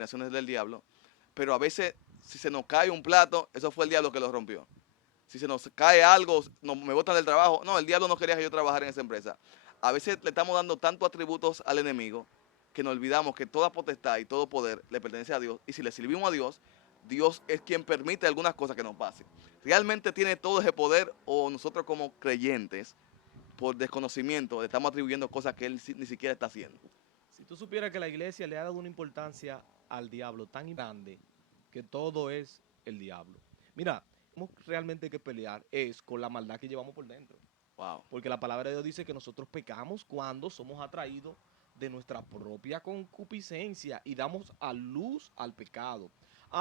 Creaciones del diablo, pero a veces si se nos cae un plato, eso fue el diablo que lo rompió. Si se nos cae algo, me botan del trabajo, no, el diablo no quería que yo trabajara en esa empresa. A veces le estamos dando tantos atributos al enemigo que nos olvidamos que toda potestad y todo poder le pertenece a Dios. Y si le servimos a Dios, Dios es quien permite algunas cosas que nos pasen. ¿Realmente tiene todo ese poder o nosotros como creyentes, por desconocimiento, le estamos atribuyendo cosas que Él ni siquiera está haciendo? Si tú supieras que la iglesia le ha dado una importancia al diablo tan grande que todo es el diablo. Mira, tenemos realmente que pelear es con la maldad que llevamos por dentro. Wow. Porque la palabra de Dios dice que nosotros pecamos cuando somos atraídos de nuestra propia concupiscencia y damos a luz al pecado.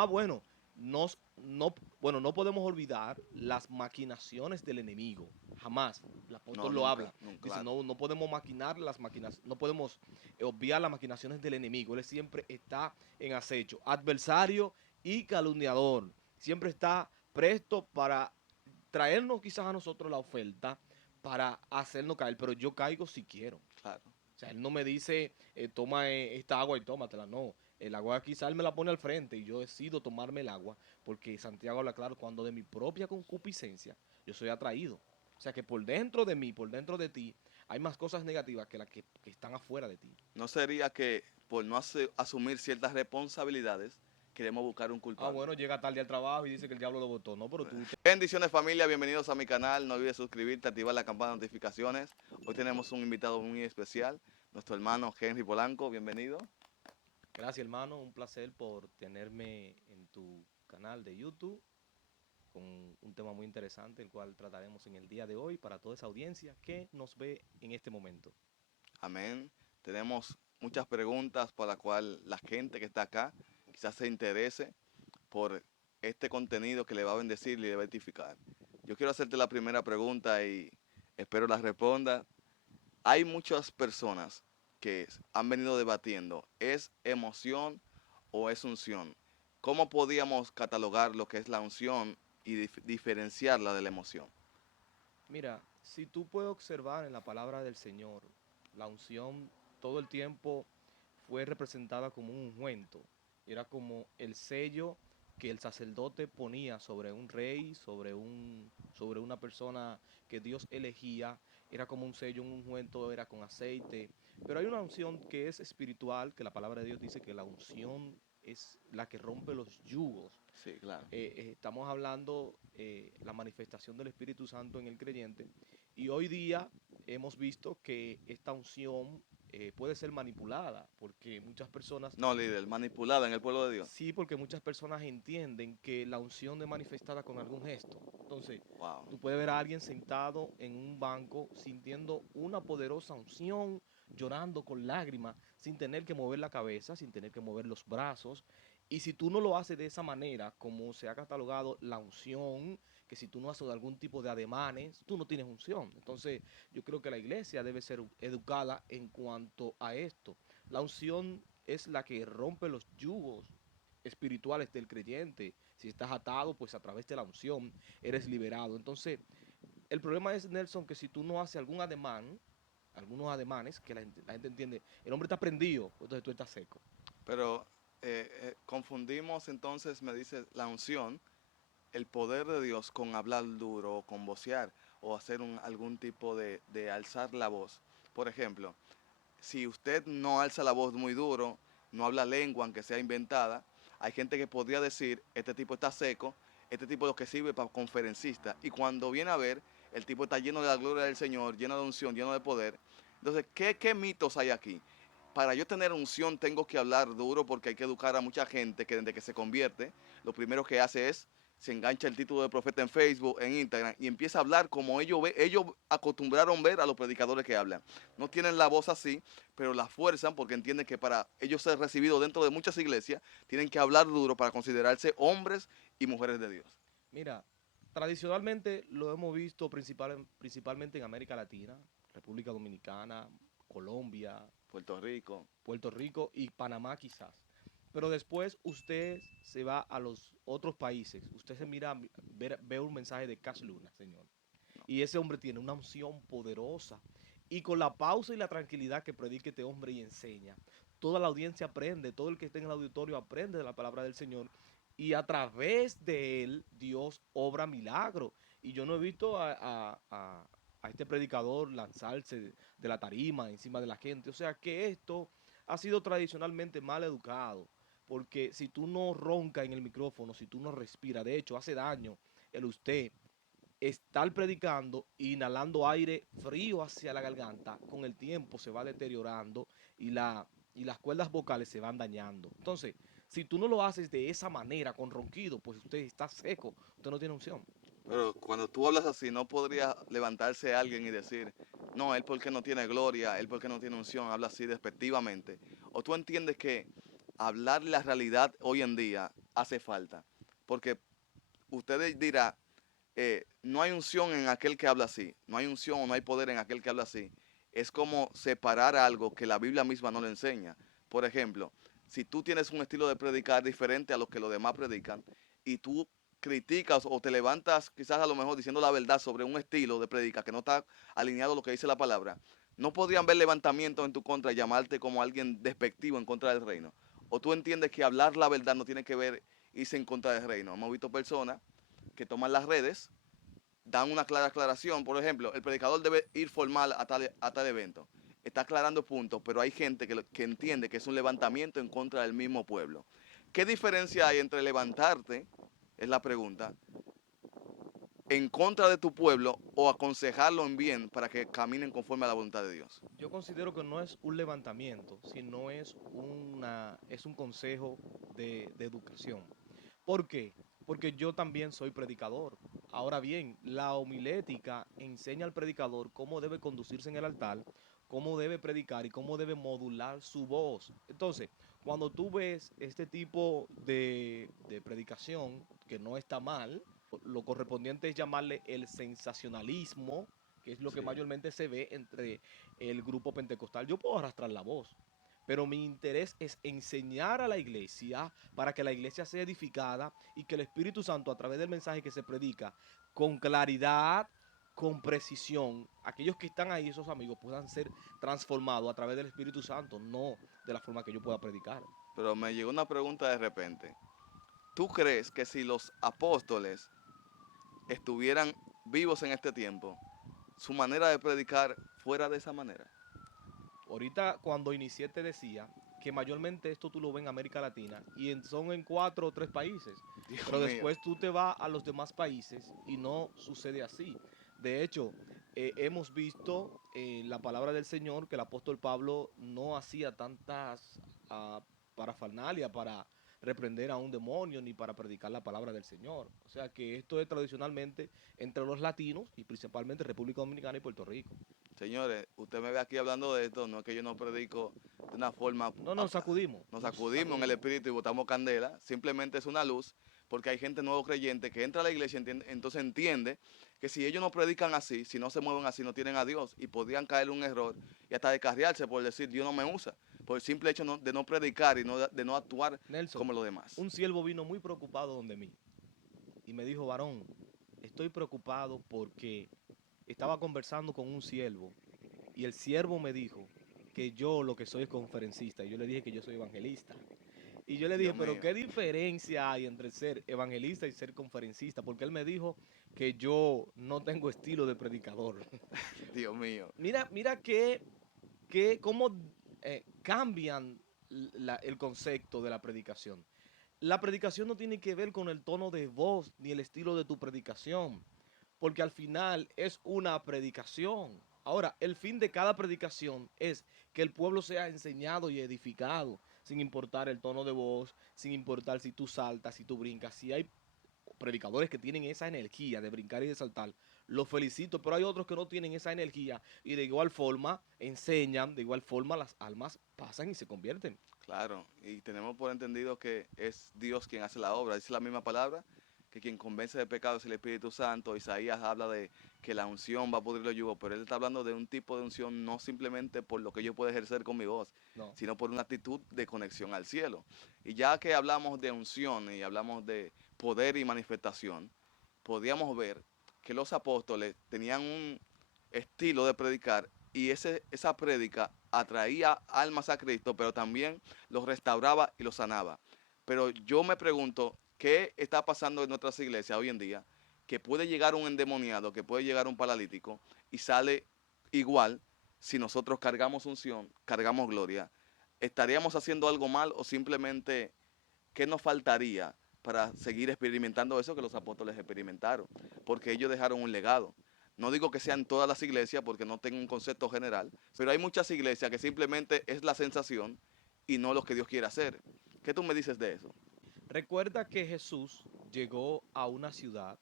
Bueno, no podemos olvidar las maquinaciones del enemigo. Jamás. El No, apóstol lo nunca, habla. nunca, Dice, claro. no podemos maquinar las maquinaciones, no podemos obviar las maquinaciones del enemigo. Él siempre está en acecho, adversario y calumniador. Siempre está presto para traernos quizás a nosotros la oferta para hacernos caer, pero yo caigo si quiero. Claro. O sea, él no me dice, toma esta agua y tómatela, no. El agua quizás él me la pone al frente y yo decido tomarme el agua, porque Santiago habla claro, cuando de mi propia concupiscencia yo soy atraído. O sea que por dentro de mí, por dentro de ti, hay más cosas negativas que las que están afuera de ti. ¿No sería que por no asumir ciertas responsabilidades queremos buscar un culpable? Bueno, llega tarde al trabajo y dice que el diablo lo votó. No, pero tú... Bendiciones familia, bienvenidos a mi canal. No olvides suscribirte, activar la campana de notificaciones. Hoy tenemos un invitado muy especial, nuestro hermano Henry Polanco. Bienvenido. Gracias, hermano. Un placer por tenerme en tu canal de YouTube con un tema muy interesante, el cual trataremos en el día de hoy para toda esa audiencia que nos ve en este momento. Amén. Tenemos muchas preguntas por las cuales la gente que está acá quizás se interese por este contenido que le va a bendecir y le va a edificar. Yo quiero hacerte la primera pregunta y espero la responda. Hay muchas personas que han venido debatiendo, ¿es emoción o es unción? ¿Cómo podíamos catalogar lo que es la unción y diferenciarla de la emoción? Mira, si tú puedes observar en la palabra del Señor, la unción todo el tiempo fue representada como un ungüento. Era como el sello que el sacerdote ponía sobre un rey, sobre una persona que Dios elegía. Era como un sello, un ungüento, era con aceite. Pero hay una unción que es espiritual, que la palabra de Dios dice que la unción es la que rompe los yugos. Sí, claro. Estamos hablando la manifestación del Espíritu Santo en el creyente y hoy día hemos visto que esta unción puede ser manipulada porque muchas personas, No, líder, manipulada en el pueblo de Dios. sí, porque muchas personas entienden que la unción es manifestada con algún gesto. Entonces, Wow. tú puedes ver a alguien sentado en un banco sintiendo una poderosa unción, llorando con lágrimas, sin tener que mover la cabeza, sin tener que mover los brazos. Y si tú no lo haces de esa manera, como se ha catalogado la unción, que si tú no haces algún tipo de ademanes, tú no tienes unción. Entonces, yo creo que la iglesia debe ser educada en cuanto a esto. La unción es la que rompe los yugos espirituales del creyente. Si estás atado, pues a través de la unción eres liberado. Entonces, el problema es, Nelson, que si tú no haces algún ademán, algunos ademanes, que la gente entiende, el hombre está prendido, entonces tú estás seco. Pero confundimos entonces, me dice, la unción, el poder de Dios con hablar duro o con vocear o hacer algún tipo de alzar la voz. Por ejemplo, si usted no alza la voz muy duro, no habla lengua, aunque sea inventada, hay gente que podría decir, este tipo está seco, este tipo es lo que sirve para conferencista. Y cuando viene a ver, el tipo está lleno de la gloria del Señor, lleno de unción, lleno de poder. Entonces, ¿qué mitos hay aquí? Para yo tener unción tengo que hablar duro porque hay que educar a mucha gente que desde que se convierte, lo primero que hace es se engancha el título de profeta en Facebook, en Instagram y empieza a hablar como ellos acostumbraron ver a los predicadores que hablan. No tienen la voz así, pero la fuerzan porque entienden que para ellos ser recibidos dentro de muchas iglesias tienen que hablar duro para considerarse hombres y mujeres de Dios. Mira, tradicionalmente lo hemos visto principalmente en América Latina, República Dominicana, Colombia, Puerto Rico. Puerto Rico y Panamá quizás. Pero después usted se va a los otros países, usted se mira, ve un mensaje de Cash Luna, señor. No. Y ese hombre tiene una unción poderosa. Y con la pausa y la tranquilidad que predica este hombre y enseña, toda la audiencia aprende, todo el que esté en el auditorio aprende de la palabra del Señor y a través de él Dios obra milagros. Y yo no he visto a este predicador lanzarse de la tarima encima de la gente. O sea que esto ha sido tradicionalmente mal educado, porque si tú no roncas en el micrófono, si tú no respiras, de hecho hace daño el usted estar predicando, inhalando aire frío hacia la garganta, con el tiempo se va deteriorando y, y las cuerdas vocales se van dañando. Entonces, si tú no lo haces de esa manera, con ronquido, pues usted está seco, usted no tiene unción. Pero cuando tú hablas así, no podría levantarse alguien y decir, no, él porque no tiene gloria, él porque no tiene unción, habla así despectivamente. O tú entiendes que hablar la realidad hoy en día hace falta. Porque usted dirá, no hay unción en aquel que habla así, no hay unción o no hay poder en aquel que habla así. Es como separar algo que la Biblia misma no le enseña. Por ejemplo, si tú tienes un estilo de predicar diferente a lo que los demás predican y tú criticas o te levantas quizás a lo mejor diciendo la verdad sobre un estilo de predica que no está alineado a lo que dice la palabra, no podrían ver levantamientos en tu contra y llamarte como alguien despectivo en contra del reino. O tú entiendes que hablar la verdad no tiene que ver irse en contra del reino. Hemos visto personas que toman las redes, dan una clara aclaración. Por ejemplo, el predicador debe ir formal a tal evento. Está aclarando puntos, pero hay gente que entiende que es un levantamiento en contra del mismo pueblo. ¿Qué diferencia hay entre levantarte, es la pregunta, en contra de tu pueblo o aconsejarlo en bien para que caminen conforme a la voluntad de Dios? Yo considero que no es un levantamiento, sino es un consejo de educación. ¿Por qué? Porque yo también soy predicador. Ahora bien, la homilética enseña al predicador cómo debe conducirse en el altar, cómo debe predicar y cómo debe modular su voz. Entonces, cuando tú ves este tipo de predicación, que no está mal, lo correspondiente es llamarle el sensacionalismo, que es lo que Sí. mayormente se ve entre el grupo pentecostal. Yo puedo arrastrar la voz, pero mi interés es enseñar a la iglesia para que la iglesia sea edificada y que el Espíritu Santo, a través del mensaje que se predica, con claridad, con precisión, aquellos que están ahí, esos amigos, puedan ser transformados a través del Espíritu Santo, no de la forma que yo pueda predicar. Pero me llegó una pregunta de repente. ¿Tú crees que si los apóstoles estuvieran vivos en este tiempo, su manera de predicar fuera de esa manera? Ahorita cuando inicié te decía que mayormente esto tú lo ves en América Latina y son en 4 o 3 países, Dios pero mío. después tú te vas a los demás países y no sucede así. De hecho, hemos visto en la palabra del Señor que el apóstol Pablo no hacía tantas parafernalia para reprender a un demonio ni para predicar la palabra del Señor. O sea que esto es tradicionalmente entre los latinos y principalmente República Dominicana y Puerto Rico. Señores, usted me ve aquí hablando de esto, no es que yo no predico de una forma, No nos sacudimos, nos nos sacudimos en el sacudimos. espíritu y botamos candela, simplemente es una luz, porque hay gente nuevo creyente que entra a la iglesia, entonces entiende que si ellos no predican así, si no se mueven así, no tienen a Dios y podrían caer en un error y hasta descarriarse por decir Dios no me usa, por el simple hecho de no predicar y de no actuar Nelson, como los demás. un siervo vino muy preocupado donde mí y me dijo, varón, estoy preocupado porque estaba conversando con un siervo y el siervo me dijo que yo lo que soy es conferencista y yo le dije que yo soy evangelista. Y yo le dije, Dios pero mío, ¿qué diferencia hay entre ser evangelista y ser conferencista? Porque él me dijo que yo no tengo estilo de predicador. Dios mío. Mira cómo cambian el concepto de la predicación. La predicación no tiene que ver con el tono de voz ni el estilo de tu predicación, porque al final es una predicación. Ahora, el fin de cada predicación es que el pueblo sea enseñado y edificado, sin importar el tono de voz, sin importar si tú saltas, si tú brincas. Si hay predicadores que tienen esa energía de brincar y de saltar, los felicito, pero hay otros que no tienen esa energía y de igual forma enseñan, de igual forma las almas pasan y se convierten. Claro, y tenemos por entendido que es Dios quien hace la obra. Dice la misma palabra, que quien convence de pecado es el Espíritu Santo. Isaías habla de que la unción va a pudrir los yugos, pero él está hablando de un tipo de unción no simplemente por lo que yo puedo ejercer con mi voz, No. sino por una actitud de conexión al cielo. Y ya que hablamos de unción y hablamos de poder y manifestación, podíamos ver que los apóstoles tenían un estilo de predicar y esa prédica atraía almas a Cristo, pero también los restauraba y los sanaba. Pero yo me pregunto, ¿qué está pasando en nuestras iglesias hoy en día? Que puede llegar un endemoniado, que puede llegar un paralítico y sale igual si nosotros cargamos unción, cargamos gloria. ¿Estaríamos haciendo algo mal o simplemente qué nos faltaría para seguir experimentando eso que los apóstoles experimentaron? Porque ellos dejaron un legado. No digo que sean todas las iglesias porque no tengo un concepto general, pero hay muchas iglesias que simplemente es la sensación y no lo que Dios quiere hacer. ¿Qué tú me dices de eso? Recuerda que Jesús llegó a una ciudad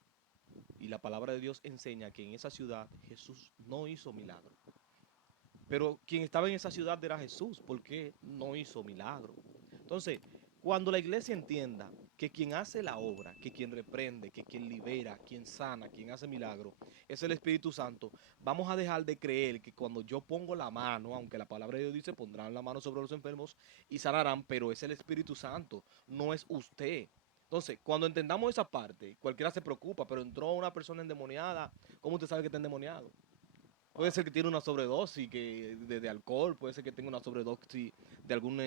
y la palabra de Dios enseña que en esa ciudad Jesús no hizo milagro. Pero quien estaba en esa ciudad era Jesús, porque no hizo milagro. Entonces, cuando la iglesia entienda que quien hace la obra, que quien reprende, que quien libera, quien sana, quien hace milagro, es el Espíritu Santo, vamos a dejar de creer que cuando yo pongo la mano, aunque la palabra de Dios dice, pondrán la mano sobre los enfermos y sanarán, pero es el Espíritu Santo, no es usted. Entonces, cuando entendamos esa parte, cualquiera se preocupa, pero entró una persona endemoniada, ¿cómo usted sabe que está endemoniado? Puede Wow, ser que tiene una sobredosis de alcohol, puede ser que tenga una sobredosis de algún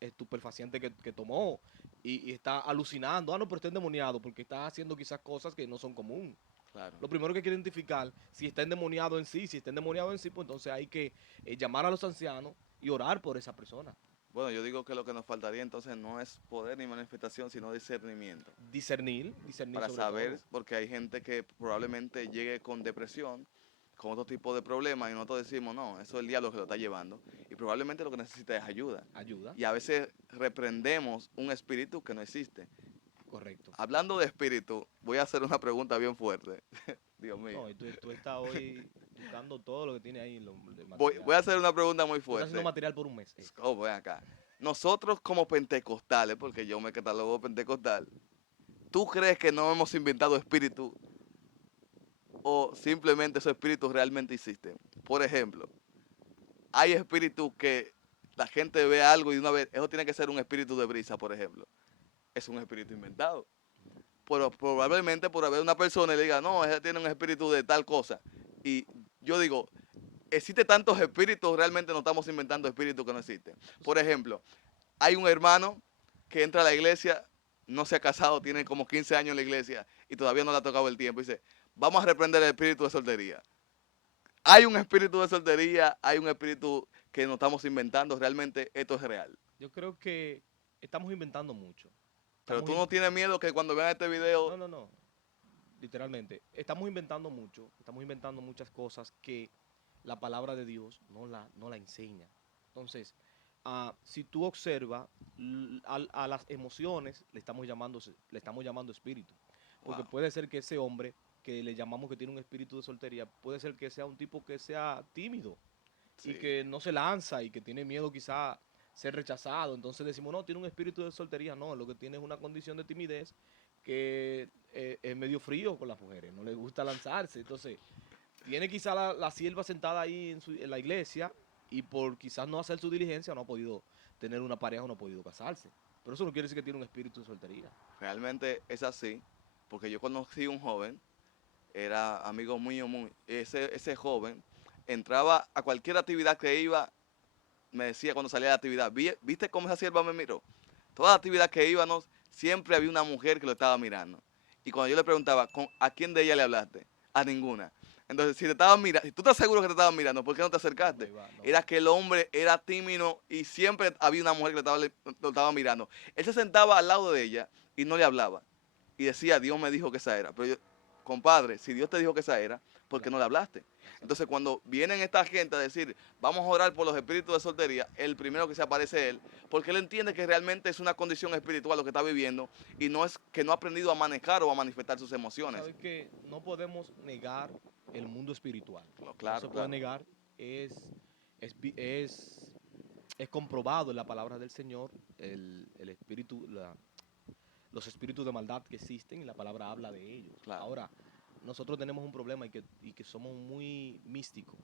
estupefaciente que tomó y está alucinando. Ah, no, pero está endemoniado porque está haciendo quizás cosas que no son comunes. claro. Lo primero que hay que identificar si está endemoniado en sí, si está endemoniado en sí, pues entonces hay que llamar a los ancianos y orar por esa persona. Bueno, yo digo que lo que nos faltaría entonces no es poder ni manifestación, sino discernimiento. Discernir Para sobre saber, todo. porque hay gente que probablemente llegue con depresión, con otro tipo de problemas, y nosotros decimos, no, eso es el diablo que lo está llevando, y probablemente lo que necesita es ayuda. Ayuda, Y a veces reprendemos un espíritu que no existe. correcto. Hablando de espíritu, voy a hacer una pregunta bien fuerte. Dios mío. No, y tú estás hoy buscando todo lo que tiene ahí de Voy material. a hacer una pregunta muy Tú estás haciendo fuerte. material por un mes. Oh, ven acá. Nosotros como pentecostales, porque yo me catalogo pentecostal, ¿tú crees que no hemos inventado espíritu o simplemente esos espíritus realmente existen? Por ejemplo, hay espíritus que la gente ve algo y de una vez, eso tiene que ser un espíritu de brisa, por ejemplo. Es un espíritu inventado. Pero probablemente por haber una persona y le diga, no, ese tiene un espíritu de tal cosa. Y yo digo, existe tantos espíritus, realmente no estamos inventando espíritus que no existen. Por ejemplo, hay un hermano que entra a la iglesia, no se ha casado, tiene como 15 años en la iglesia y todavía no le ha tocado el tiempo. Y dice, vamos a reprender el espíritu de soltería. Hay un espíritu de soltería, hay un espíritu que nos estamos inventando, realmente esto es real. Yo creo que estamos inventando mucho. Pero Estamos tú no in- tienes miedo que cuando vean este video, no, no, no. Literalmente. Estamos inventando mucho. Estamos inventando muchas cosas que la palabra de Dios no la enseña. Entonces, si tú observas a las emociones, le estamos llamando espíritu. Porque wow, puede ser que ese hombre que le llamamos que tiene un espíritu de soltería, puede ser que sea un tipo que sea tímido y sí, que no se lanza y que tiene miedo quizá ser rechazado. Entonces decimos, no, tiene un espíritu de soltería. No, lo que tiene es una condición de timidez que es medio frío con las mujeres, no le gusta lanzarse. Entonces, tiene quizá la sierva sentada ahí en la iglesia y por quizás no hacer su diligencia no ha podido tener una pareja o no ha podido casarse. Pero eso no quiere decir que tiene un espíritu de soltería. realmente es así, porque yo conocí un joven, era amigo mío, ese joven entraba a cualquier actividad que iba, me decía cuando salía de la actividad, ¿viste cómo esa sierva me miró? Toda la actividad que íbamos, siempre había una mujer que lo estaba mirando. Y cuando yo le preguntaba, ¿a quién de ella le hablaste? A ninguna. Entonces, si te estaban mirando, si tú estás seguro que te estaban mirando, ¿por qué no te No acercaste? iba, no. Era que el hombre era tímido y siempre había una mujer que lo estaba mirando. Él se sentaba al lado de ella y no le hablaba. Y decía, Dios me dijo que esa era. Pero yo, compadre, si Dios te dijo que esa era, ¿por qué Claro, no le hablaste? Entonces, exactamente. cuando vienen esta gente a decir, vamos a orar por los espíritus de soltería, el primero que se aparece es él, porque él entiende que realmente es una condición espiritual lo que está viviendo y no es que no ha aprendido a manejar o a manifestar sus Tú emociones. sabes que no podemos negar el mundo espiritual. No, No claro, se puede claro. negar. Es, es, vi- es, es comprobado en la palabra del Señor el espíritu, los espíritus de maldad que existen y la palabra habla de ellos. Claro, Ahora, nosotros tenemos un problema y que somos muy místicos,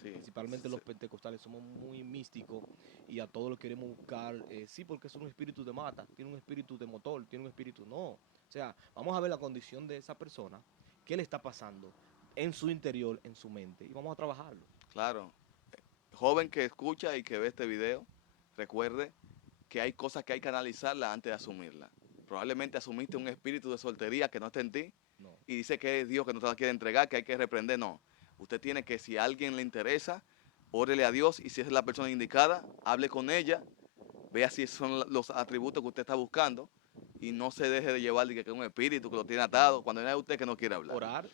sí, principalmente sí, los pentecostales, somos muy místicos y a todos lo queremos buscar, sí, porque es un espíritu de mata, tiene un espíritu de motor, tiene un espíritu, no. O sea, vamos a ver la condición de esa persona, qué le está pasando en su interior, en su mente, y vamos a trabajarlo. claro. joven que escucha y que ve este video, recuerde que hay cosas que hay que analizarlas antes de asumirlas. Probablemente asumiste un espíritu de soltería que no está en ti No. y dice que es Dios que no te la quiere entregar, que hay que reprender. No, usted tiene que, si a alguien le interesa, órele a Dios y si es la persona indicada, hable con ella, vea si son los atributos que usted está buscando y no se deje de llevar de que es un espíritu que lo tiene atado cuando no es usted que no quiere hablar. Orar,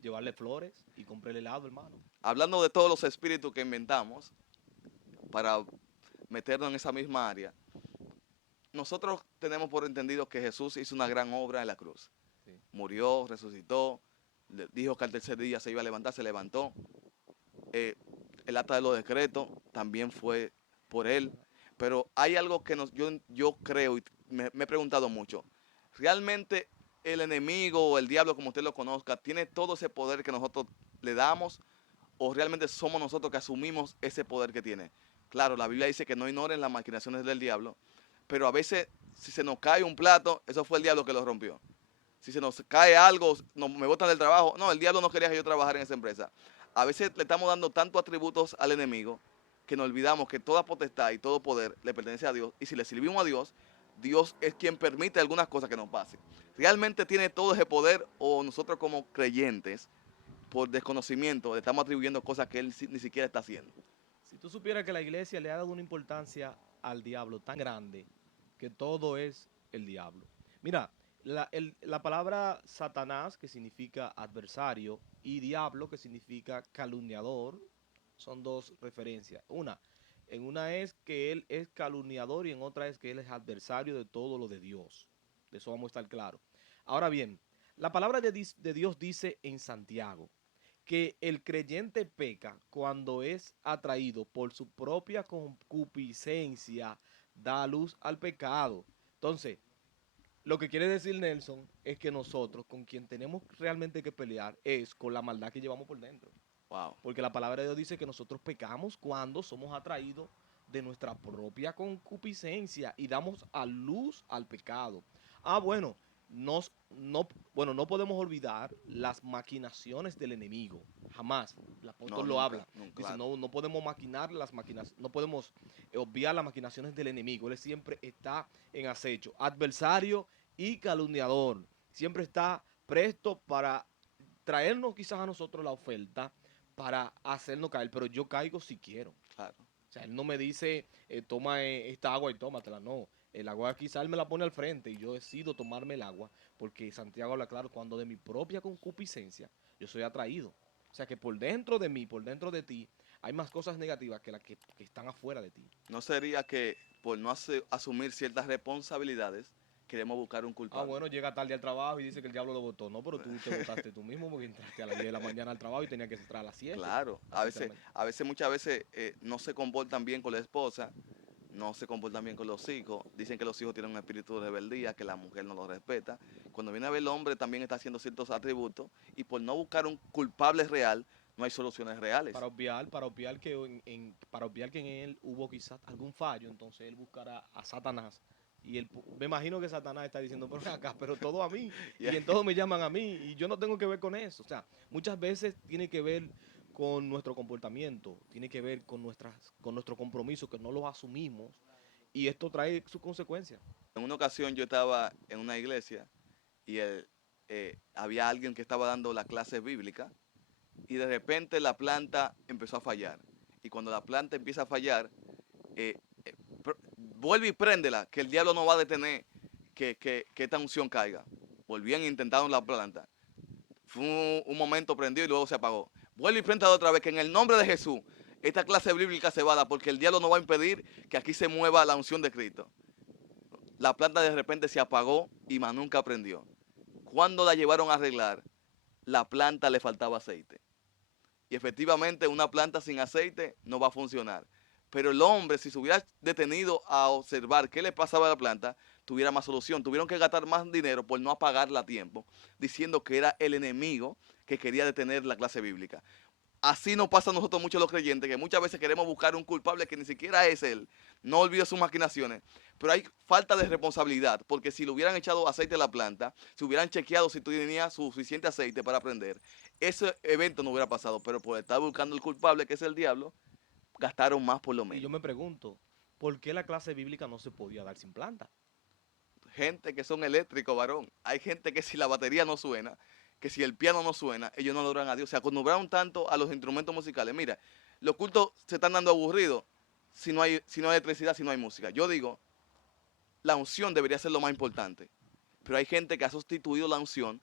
llevarle flores y comprarle helado, hermano. Hablando de todos los espíritus que inventamos para meternos en esa misma área, nosotros tenemos por entendido que Jesús hizo una gran obra en la cruz. Sí. Murió, resucitó, dijo que al tercer día se iba a levantar, se levantó. El acta de los decretos también fue por él. Pero hay algo que yo creo y me he preguntado mucho. ¿Realmente el enemigo o el diablo, como usted lo conozca, tiene todo ese poder que nosotros le damos? ¿O realmente somos nosotros que asumimos ese poder que tiene? Claro, la Biblia dice que no ignoren las maquinaciones del diablo, pero a veces si se nos cae un plato, eso fue el diablo que lo rompió. Si se nos cae algo, me botan del trabajo, no, el diablo no quería que yo trabajara en esa empresa. A veces le estamos dando tantos atributos al enemigo que nos olvidamos que toda potestad y todo poder le pertenece a Dios. Y si le servimos a Dios, Dios es quien permite algunas cosas que nos pasen. ¿Realmente tiene todo ese poder o nosotros como creyentes, por desconocimiento, le estamos atribuyendo cosas que él ni siquiera está haciendo? Si tú supieras que la iglesia le ha dado una importancia al diablo tan grande que todo es el diablo. Mira, la palabra Satanás, que significa adversario, y diablo, que significa calumniador, son dos referencias. En una es que él es calumniador y en otra es que él es adversario de todo lo de Dios. De eso vamos a estar claros. Ahora bien, la palabra de Dios dice en Santiago que el creyente peca cuando es atraído por su propia concupiscencia, da luz al pecado. Entonces, lo que quiere decir Nelson es que nosotros con quien tenemos realmente que pelear es con la maldad que llevamos por dentro. Wow. Porque la palabra de Dios dice que nosotros pecamos cuando somos atraídos de nuestra propia concupiscencia y damos a luz al pecado. Bueno, no podemos olvidar las maquinaciones del enemigo. Jamás. El No, apóstol lo nunca, habla. nunca, Dice, claro. no podemos no podemos obviar las maquinaciones del enemigo. Él siempre está en acecho. Adversario y calumniador. Siempre está presto para traernos quizás a nosotros la oferta para hacernos caer, pero yo caigo si quiero. Claro. O sea, él no me dice, toma esta agua y tómatela, no. El agua quizás él me la pone al frente y yo decido tomarme el agua, porque Santiago habla claro, cuando de mi propia concupiscencia yo soy atraído. O sea que por dentro de mí, por dentro de ti, hay más cosas negativas que las que están afuera de ti. ¿No sería que por no asumir ciertas responsabilidades, queremos buscar un culpable? Bueno, llega tarde al trabajo y dice que el diablo lo votó. No, pero tú te votaste tú mismo porque entraste a las 10 de la mañana al trabajo y tenías que entrar a las 7. Claro, muchas veces no se comportan bien con la esposa, no se comportan bien con los hijos, dicen que los hijos tienen un espíritu de rebeldía, que la mujer no lo respeta. Cuando viene a ver el hombre también está haciendo ciertos atributos y por no buscar un culpable real, no hay soluciones reales. Para obviar que en él hubo quizás algún fallo, entonces él buscará a Satanás. Y me imagino que Satanás está diciendo, pero ven acá, pero todo a mí, y en todo me llaman a mí, y yo no tengo que ver con eso. O sea, muchas veces tiene que ver con nuestro comportamiento, tiene que ver con nuestro compromiso, que no lo asumimos, y esto trae sus consecuencias. En una ocasión yo estaba en una iglesia y había alguien que estaba dando la clase bíblica y de repente la planta empezó a fallar. Y cuando la planta empieza a fallar, vuelve y préndela, que el diablo no va a detener que esta unción caiga. Volvían e intentaron la planta. Fue un momento prendido y luego se apagó. Vuelve y préndela otra vez, que en el nombre de Jesús, esta clase bíblica se va a dar, porque el diablo no va a impedir que aquí se mueva la unción de Cristo. La planta de repente se apagó y más nunca prendió. Cuando la llevaron a arreglar, la planta le faltaba aceite. Y efectivamente una planta sin aceite no va a funcionar. Pero el hombre, si se hubiera detenido a observar qué le pasaba a la planta, tuviera más solución. Tuvieron que gastar más dinero por no apagarla a tiempo, diciendo que era el enemigo que quería detener la clase bíblica. Así nos pasa a nosotros muchos los creyentes, que muchas veces queremos buscar un culpable que ni siquiera es él. No olvide sus maquinaciones. Pero hay falta de responsabilidad, porque si le hubieran echado aceite a la planta, si hubieran chequeado si tú tenías suficiente aceite para prender, ese evento no hubiera pasado. Pero por estar buscando el culpable, que es el diablo, gastaron más por lo Y yo menos. me pregunto, ¿por qué la clase bíblica no se podía dar sin planta? Gente que son eléctricos, varón. Hay gente que si la batería no suena, que si el piano no suena, ellos no adoran a Dios. Se acostumbraron tanto a los instrumentos musicales. Mira, los cultos se están dando aburridos si no hay electricidad, si no hay música. Yo digo, la unción debería ser lo más importante. Pero hay gente que ha sustituido la unción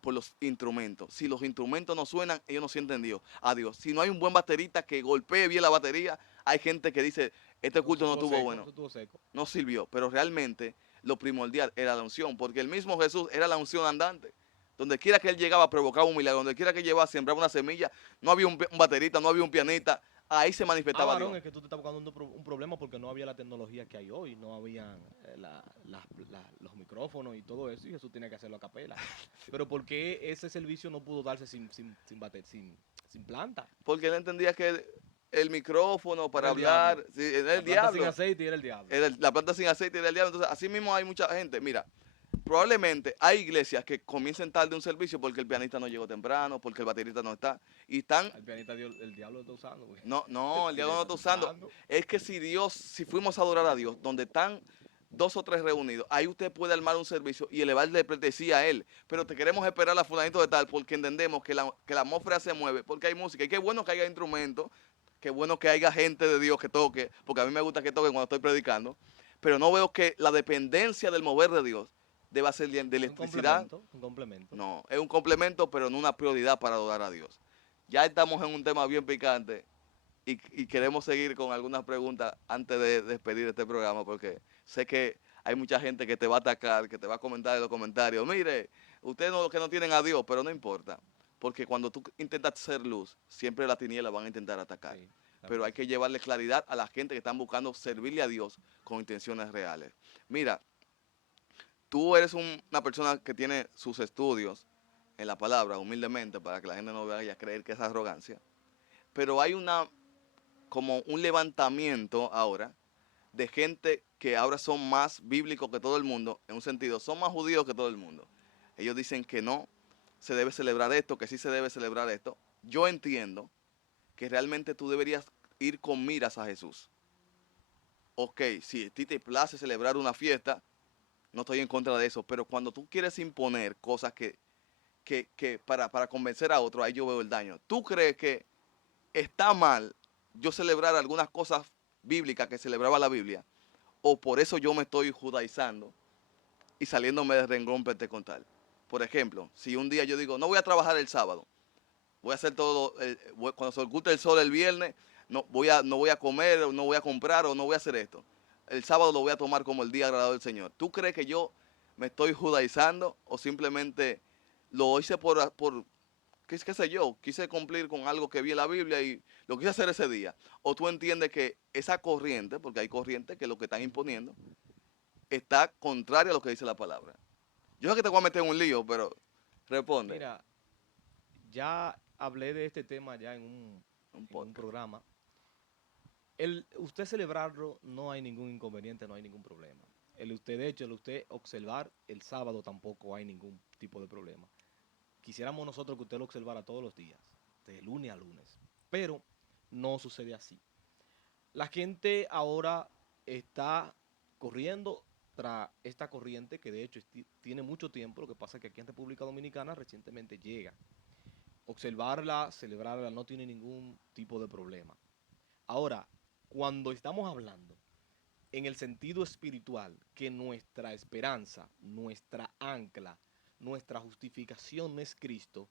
por los instrumentos. Si los instrumentos no suenan, ellos no sienten Dios, a Dios. Si no hay un buen baterista que golpee bien la batería, hay gente que dice, este No, culto eso no estuvo estuvo seco, bueno, eso estuvo seco. no sirvió. Pero realmente lo primordial era la unción, porque el mismo Jesús era la unción andante. Donde quiera que él llegaba provocaba un milagro, donde quiera que llevaba sembraba una semilla, no había un baterista, no había un pianista, ahí se Ah, manifestaba varón, Dios. es que tú te estás buscando un problema porque no había la tecnología que hay hoy, no había los micrófonos y todo eso, y Jesús tenía que hacerlo a capela. Pero ¿por qué ese servicio no pudo darse sin planta? Porque él entendía que el micrófono para Era el diablo. hablar, sí, era La el planta sin diablo. aceite y era el diablo. La planta sin aceite del diablo. Entonces, así mismo hay mucha gente. Mira, probablemente hay iglesias que comiencen tarde un servicio porque el pianista no llegó temprano, porque el baterista no está. Y están, Al pianista el diablo lo está usando, güey. no, no, el Si le diablo no está está usando. usando. Es que si Dios, si fuimos a adorar a Dios, donde están dos o tres reunidos, ahí usted puede armar un servicio y elevarle pleitesía a él. Pero te queremos esperar a fulanito de tal porque entendemos que la atmósfera se mueve, porque hay música. Y qué bueno que haya instrumentos, qué bueno que haya gente de Dios que toque, porque a mí me gusta que toquen cuando estoy predicando. Pero no veo que la dependencia del mover de Dios deba ser de Es un electricidad. complemento, un complemento. No, es un complemento, pero no una prioridad para adorar a Dios. Ya estamos en un tema bien picante y queremos seguir con algunas preguntas antes de despedir este programa, porque sé que hay mucha gente que te va a atacar, que te va a comentar en los comentarios, mire, ustedes no, que no tienen a Dios, pero no importa, porque cuando tú intentas ser luz, siempre las tinieblas van a intentar atacar. Sí, claro Pero que hay sí. que llevarle claridad a la gente que están buscando servirle a Dios con intenciones reales. Mira, tú eres una persona que tiene sus estudios en la palabra, humildemente, para que la gente no vaya a creer que es arrogancia. Pero hay como un levantamiento ahora de gente que ahora son más bíblicos que todo el mundo, en un sentido, son más judíos que todo el mundo. Ellos dicen que no se debe celebrar esto, que sí se debe celebrar esto. Yo entiendo que realmente tú deberías ir con miras a Jesús. Ok, si a ti te place celebrar una fiesta, no estoy en contra de eso, pero cuando tú quieres imponer cosas que para convencer a otro, ahí yo veo el daño. ¿Tú crees que está mal yo celebrar algunas cosas bíblicas que celebraba la Biblia? ¿O por eso yo me estoy judaizando y saliéndome de renglón pentecostal? Por ejemplo, si un día yo digo, no voy a trabajar el sábado, voy a hacer todo, cuando se oculte el sol el viernes, no voy a comer, o no voy a comprar, o no voy a hacer esto. El sábado lo voy a tomar como el día agradado del Señor. ¿Tú crees que yo me estoy judaizando o simplemente lo hice por qué sé yo, quise cumplir con algo que vi en la Biblia y lo quise hacer ese día? ¿O tú entiendes que esa corriente, porque hay corrientes que lo que están imponiendo, está contraria a lo que dice la palabra? Yo sé que te voy a meter en un lío, pero responde. Mira, ya hablé de este tema ya Un en un podcast. programa. Usted celebrarlo no hay ningún inconveniente, no hay ningún problema. De hecho, el usted observar el sábado tampoco hay ningún tipo de problema. Quisiéramos nosotros que usted lo observara todos los días, de lunes a lunes, pero no sucede así. La gente ahora está corriendo tras esta corriente que de hecho tiene mucho tiempo, lo que pasa es que aquí en República Dominicana recientemente llega. Observarla, celebrarla no tiene ningún tipo de problema. Ahora, cuando estamos hablando en el sentido espiritual, que nuestra esperanza, nuestra ancla, nuestra justificación es Cristo,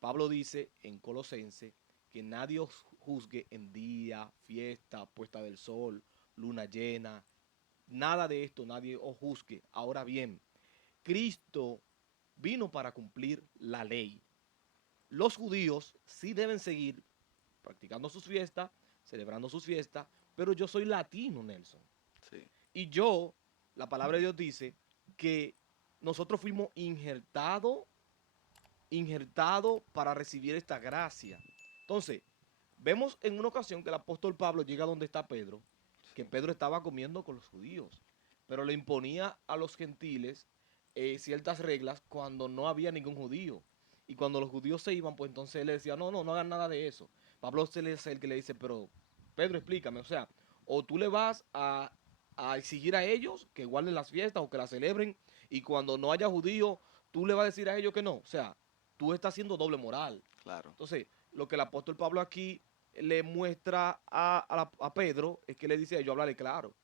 Pablo dice en Colosense que nadie os juzgue en día, fiesta, puesta del sol, luna llena, nada de esto, nadie os juzgue. Ahora bien, Cristo vino para cumplir la ley. Los judíos sí deben seguir practicando sus fiestas, celebrando sus fiestas, pero yo soy latino, Nelson. Sí. Y la palabra de Dios dice que nosotros fuimos injertados para recibir esta gracia. Entonces, vemos en una ocasión que el apóstol Pablo llega donde está Pedro, que Sí. Pedro estaba comiendo con los judíos, pero le imponía a los gentiles ciertas reglas cuando no había ningún judío. Y cuando los judíos se iban, pues entonces él le decía, no, no, no hagan nada de eso. Pablo es el que le dice, pero Pedro, explícame, o sea, o tú le vas a exigir a ellos que guarden las fiestas o que las celebren, y cuando no haya judío, tú le vas a decir a ellos que no. O sea, tú estás haciendo doble moral. Claro. Entonces, lo que el apóstol Pablo aquí le muestra a Pedro es que le dice a ellos, háblale claro.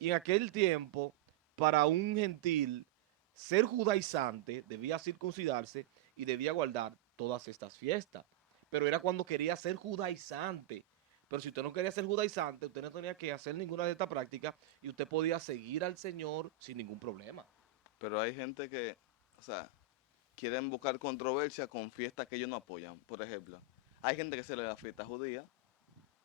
Y en aquel tiempo, para un gentil, ser judaizante debía circuncidarse y debía guardar todas estas fiestas. Pero era cuando quería ser judaizante. Pero si usted no quería ser judaizante, usted no tenía que hacer ninguna de estas prácticas y usted podía seguir al Señor sin ningún problema. Pero hay gente que, o sea, quieren buscar controversia con fiestas que ellos no apoyan. Por ejemplo, hay gente que celebra fiestas judías,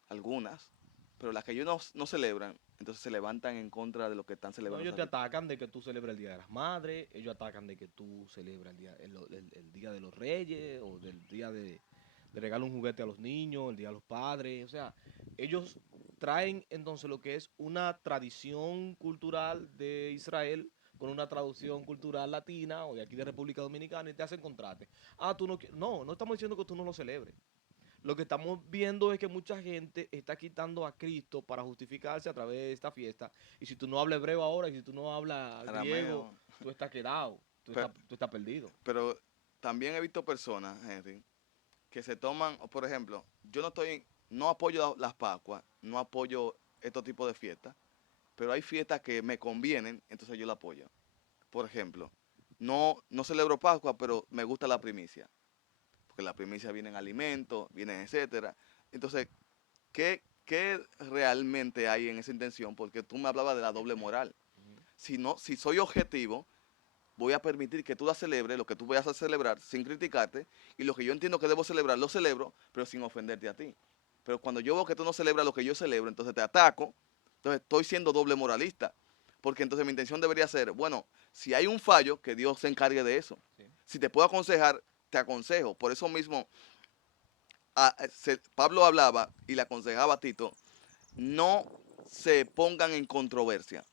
algunas, pero las que ellos no celebran, entonces se levantan en contra de lo que están No, celebrando ellos esa te fiesta. atacan de que tú celebras el Día de las Madres, ellos atacan de que tú celebras el Día de los Reyes o del Día de regalar un juguete a los niños, el Día de los Padres. O sea, ellos traen entonces lo que es una tradición cultural de Israel con una traducción cultural latina o de aquí de República Dominicana y te hacen contraste. Ah, tú no quieres. No, no estamos diciendo que tú no lo celebres. Lo que estamos viendo es que mucha gente está quitando a Cristo para justificarse a través de esta fiesta. Y si tú no hablas hebreo ahora, y si tú no hablas griego, Arameo. tú estás quedado, Pero, tú estás perdido. pero también he visto personas, Henry, que se toman, por ejemplo, yo no apoyo las Pascuas, no apoyo estos tipos de fiestas, pero hay fiestas que me convienen, entonces yo la apoyo. Por ejemplo, no celebro Pascua, pero me gusta la primicia, porque la primicia vienen alimentos, vienen etcétera. Entonces, ¿qué realmente hay en esa intención? Porque tú me hablabas de la doble moral. Ujú. Si soy objetivo, voy a permitir que tú la celebres, lo que tú vayas a celebrar, sin criticarte, y lo que yo entiendo que debo celebrar, lo celebro, pero sin ofenderte a ti. Pero cuando yo veo que tú no celebras lo que yo celebro, entonces te ataco, entonces estoy siendo doble moralista. Porque entonces mi intención debería ser, bueno, si hay un fallo, que Dios se encargue de eso. Sí. Si te puedo aconsejar, te aconsejo. Por eso mismo, Pablo hablaba y le aconsejaba a Tito, no se pongan en controversia,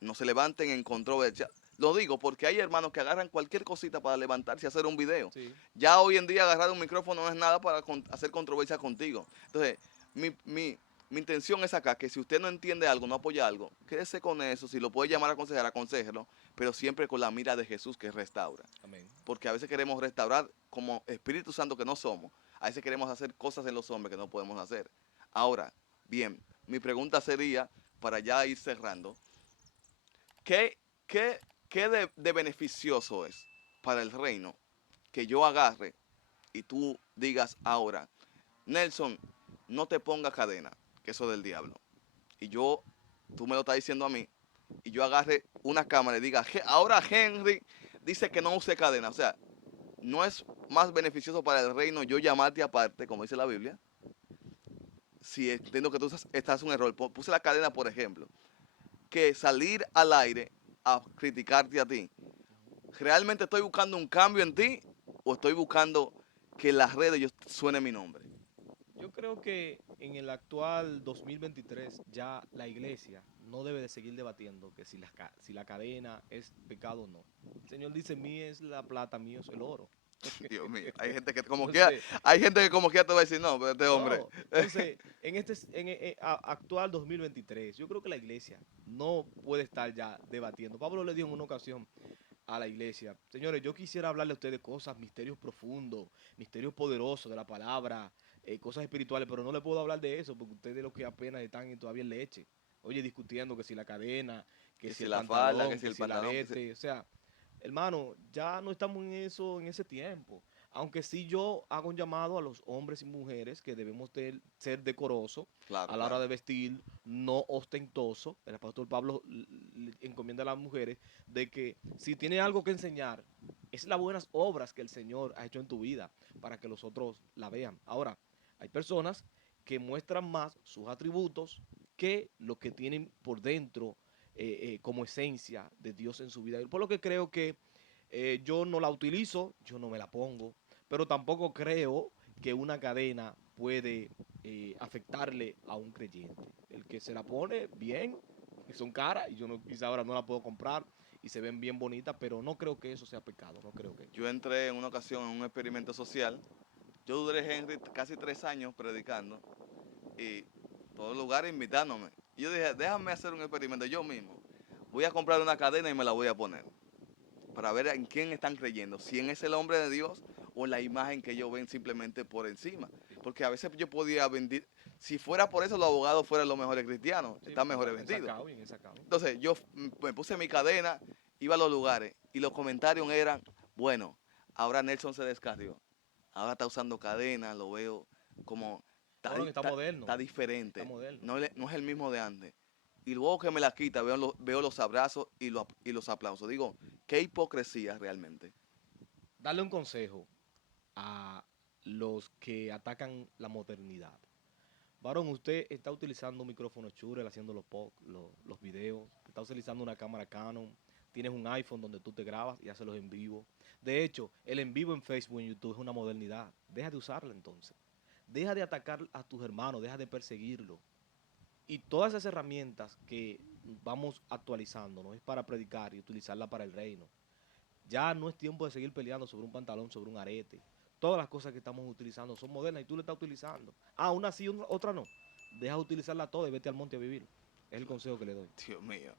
no se levanten en controversia. Lo digo porque hay hermanos que agarran cualquier cosita para levantarse y hacer un video. Sí. Ya hoy en día agarrar un micrófono no es nada para hacer controversia contigo. Entonces, mi intención es acá, que si usted no entiende algo, no apoya algo, quédese con eso. Si lo puede llamar a aconsejar, aconsejelo, pero siempre con la mira de Jesús que restaura. Amén. Porque a veces queremos restaurar como Espíritu Santo que no somos. A veces queremos hacer cosas en los hombres que no podemos hacer. Ahora, bien, mi pregunta sería, para ya ir cerrando, ¿qué, qué de beneficioso es para el reino que yo agarre y tú digas ahora, Nelson, no te pongas cadena, que eso es del diablo? Y tú me lo estás diciendo a mí, y yo agarre una cámara y diga, ahora Henry dice que no use cadena. O sea, ¿no es más beneficioso para el reino yo llamarte aparte, como dice la Biblia? Si entiendo que tú estás en un error, puse la cadena, por ejemplo, que salir al aire a criticarte a ti. ¿Realmente estoy buscando un cambio en ti o estoy buscando que en las redes yo suene mi nombre? Yo creo que en el actual 2023 ya la iglesia no debe de seguir debatiendo que si la cadena es pecado o no. El Señor dice, mí es la plata, mío es el oro. Dios mío, hay gente que como quiera, Entonces, hay gente que como quiera te va a decir, no, pero este hombre. no, entonces, en actual 2023, yo creo que la iglesia no puede estar ya debatiendo. Pablo le dijo en una ocasión a la iglesia, señores, yo quisiera hablarle a ustedes cosas, misterios profundos, misterios poderosos de la palabra, cosas espirituales, pero no le puedo hablar de eso porque ustedes los que apenas están todavía en leche. Oye, discutiendo que si la cadena, que Que si si el la falda, que pantalón, si que el si el pantalón, que si... arete, o sea, hermano, ya no estamos en eso, en ese tiempo. Aunque sí yo hago un llamado a los hombres y mujeres que debemos ser decorosos Claro, a la hora claro. de vestir, no ostentoso. El apóstol Pablo le encomienda a las mujeres de que si tiene algo que enseñar, es las buenas obras que el Señor ha hecho en tu vida para que los otros la vean. Ahora, hay personas que muestran más sus atributos que lo que tienen por dentro como esencia de Dios en su vida. Por lo que creo que yo no la utilizo, yo no me la pongo, pero tampoco creo que una cadena puede afectarle a un creyente. El que se la pone bien, que son caras, y yo no, quizá ahora no la puedo comprar y se ven bien bonitas, pero no creo que eso sea pecado, no creo que. Yo entré en una ocasión en un experimento social. Yo duré, Henry, casi 3 años predicando y todos los lugares invitándome. Y yo dije, déjame hacer un experimento yo mismo. Voy a comprar una cadena y me la voy a poner para ver en quién están creyendo, si en es el hombre de Dios o en la imagen que ellos ven simplemente por encima. Porque a veces yo podía vender, si fuera por eso los abogados fueran los mejores cristianos, Sí, están mejores bien vendidos. sacado, bien sacado. Entonces yo me puse mi cadena, iba a los lugares y los comentarios eran, bueno, ahora Nelson se descarrió, ahora está usando cadena, lo veo como, Bueno, está moderno, está está diferente, moderno. no es el mismo de antes. Y luego que me la quita, veo los abrazos y los aplausos. Digo, qué hipocresía realmente. Darle un consejo a los que atacan la modernidad. Varón, usted está utilizando un micrófono Shure haciendo los videos, está utilizando una cámara Canon, tienes un iPhone donde tú te grabas y haces los en vivo. De hecho, el en vivo en Facebook y en YouTube es una modernidad. Deja de usarla entonces. Deja de atacar a tus hermanos, deja de perseguirlo. Y todas esas herramientas que vamos actualizando, ¿no? Es para predicar y utilizarla para el reino. Ya no es tiempo de seguir peleando sobre un pantalón, sobre un arete. Todas las cosas que estamos utilizando son modernas y tú le estás utilizando. Ah, una sí, otra no. Deja de utilizarla toda y vete al monte a vivir. Es el consejo que le doy. Dios mío.